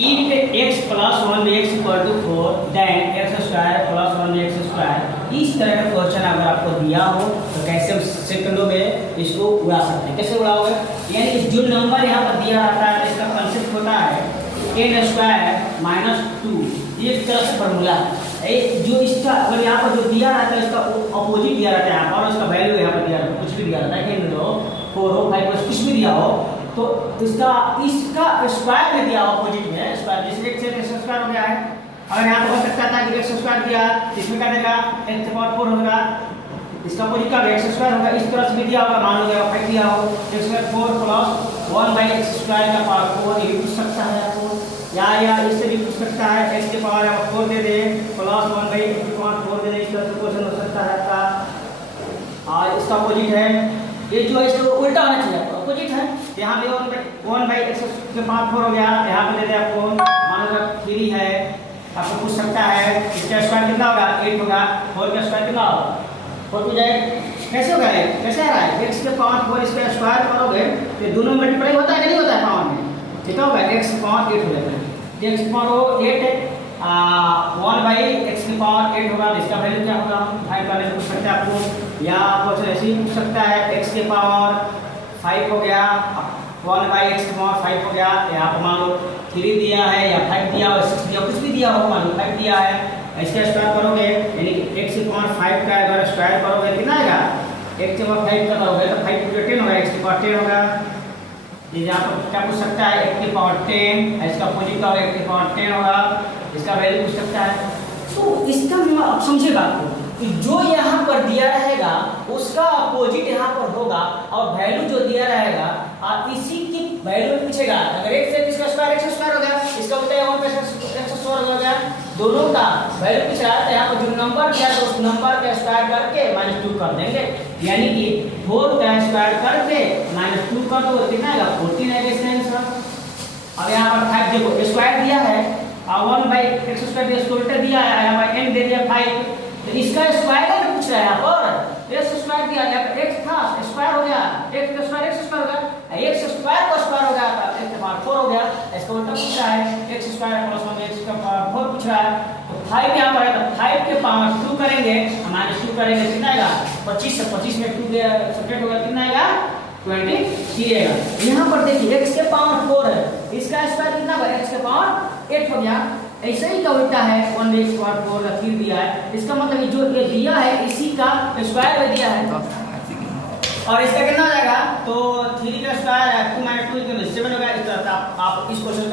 if x plus 1x equal to 4 then x square plus 1x square इस तरह का question अगर आपको दिया हो तो कैसे हम सेकंडों में इसको उड़ा सकते हैं। कैसे उड़ाओगे, यानी कि जो नंबर यहाँ पर दिया रहता है इसका कंसेप्ट होता है n स्क्वायर माइनस 2। ये एक तरह से फॉर्मूला है जो इसका अगर यहाँ पर जो दिया रहता है इसका अपोजिट दिया रहता है यहाँ पर और इसका वैल्यू यहाँ पर दिया रहता है, कुछ भी दिया रहता है n हो 4 हो 5 हो कुछ भी दिया हो तो इसका स्क्वायर में दिया अपोजिट में स्क्वायर, जैसे x स्क्वायर हो गया है। अगर यहाँ पर हो सकता था कि x स्क्वायर दिया इसमें क्या देगा x की पावर 4 होगा, इसका अपोजिट का x स्क्वायर होगा। इस तरह से भी दिया होगा, मान लो 5 दिया हो x square 4 plus 1/x square का पावर 4 ये पूछ सकता है आपको, या इससे भी पूछ सकता है x की पावर 4 दे दे प्लस 1/x की पावर 4 दे दे। इस तरह से क्वेश्चन हो सकता है आपका। और इसका अपोजिट है ये जो इसको उल्टा होना चाहिए, अपोजिट है। यहाँ पे 1/x के पावर 4 हो गया, यहाँ पे दे दे आपको मान लो 3 है, आपको पूछ सकता है इसका स्क्वायर कितना होगा 8 होगा, 4 का स्क्वायर कितना होगा 4 हो जाए। कैसे होगा ये, कैसे आ रहा है x के पावर 4 इसका स्क्वायर करोगे तो दोनों मल्टीप्लाई होता है कि नहीं होता है पावर में, कितना होगा x की पावर 8 हो जाएगा। x की पावर 8 है 1/x की पावर 8 होगा, इसका वैल्यू क्या होगा 5 का वैल्यू पूछ सकते हैं आपको, या आपको ऐसे ही पूछ सकता है x की पावर 5 हो गया 1/x की पावर 5 हो गया। यहाँ पर मान लो 3 दिया है या 5 दिया हो 6 दिया कुछ भी दिया हो, मान लो 5 दिया है, इसका स्क्वायर करोगे यानी कि x की पावर 5 का अगर स्क्वायर करोगे कितना आएगा x की पावर 5 का करोगे तो 5 × 10 होगा, x की पावर 10 होगा। ये यहाँ पर क्या पूछ सकता है x की पावर 10, इसका अपोजिट का होगा x की पावर 10 होगा, इसका वैल्यू पूछ सकता है। तो इसका आप समझेगा आपको कि जो यहाँ पर दिया रहेगा उसका अपोजिट यहाँ पर होगा और वैल्यू जो दिया रहेगा इसी की वैल्यू में पूछेगा। अगर x है इसका स्क्वायर x स्क्वायर हो गया, इसका होता है 1 x स्क्वायर हो गया, दोनों का वैल्यू पूछ रहा है तो यहाँ पर जो नंबर दिया तो उस नंबर का स्क्वायर करके -2 कर देंगे, यानी कि 4 का स्क्वायर करके -2 कर दो कितना आएगा 14 आएगा इसका आंसर। अब यहाँ पर 5 देखो स्क्वायर दिया है 1/x स्क्वायर दिया, इसको उल्टा दिया है, यहाँ पर n दे दिया 5, तो इसका स्क्वायर है पूछ रहा है यहाँ पर x स्क्वायर दिया, यहाँ पर x था स्क्वायर हो गया, x का स्क्वायर x स्क्वायर हो गया, x स्क्वायर का स्क्वायर हो गया x का पावर 4 हो गया, इसका उल्टा पूछ रहा है x स्क्वायर प्लस 1x का पावर 4 पूछ रहा है। तो 5 यहाँ पर है तो 5 के पावर 2 करेंगे -2 करेंगे कितना आएगा 25 से 25 में 2 सब्ट्रैक्ट होगा कितना आएगा 23 आएगा। यहाँ पर देखिए x के पावर 4 है, इसका स्क्वायर कितना होगा x के पावर 8 हो गया, ऐसे ही का उल्टा है 1x की पावर 4 का 3 दिया है, इसका मतलब जो ये दिया है इसी का स्क्वायर में दिया है और इसका कितना हो जाएगा तो 3 का स्क्वायर है 2 - 2 7 होगा। इस तरह से आप इस क्वेश्चन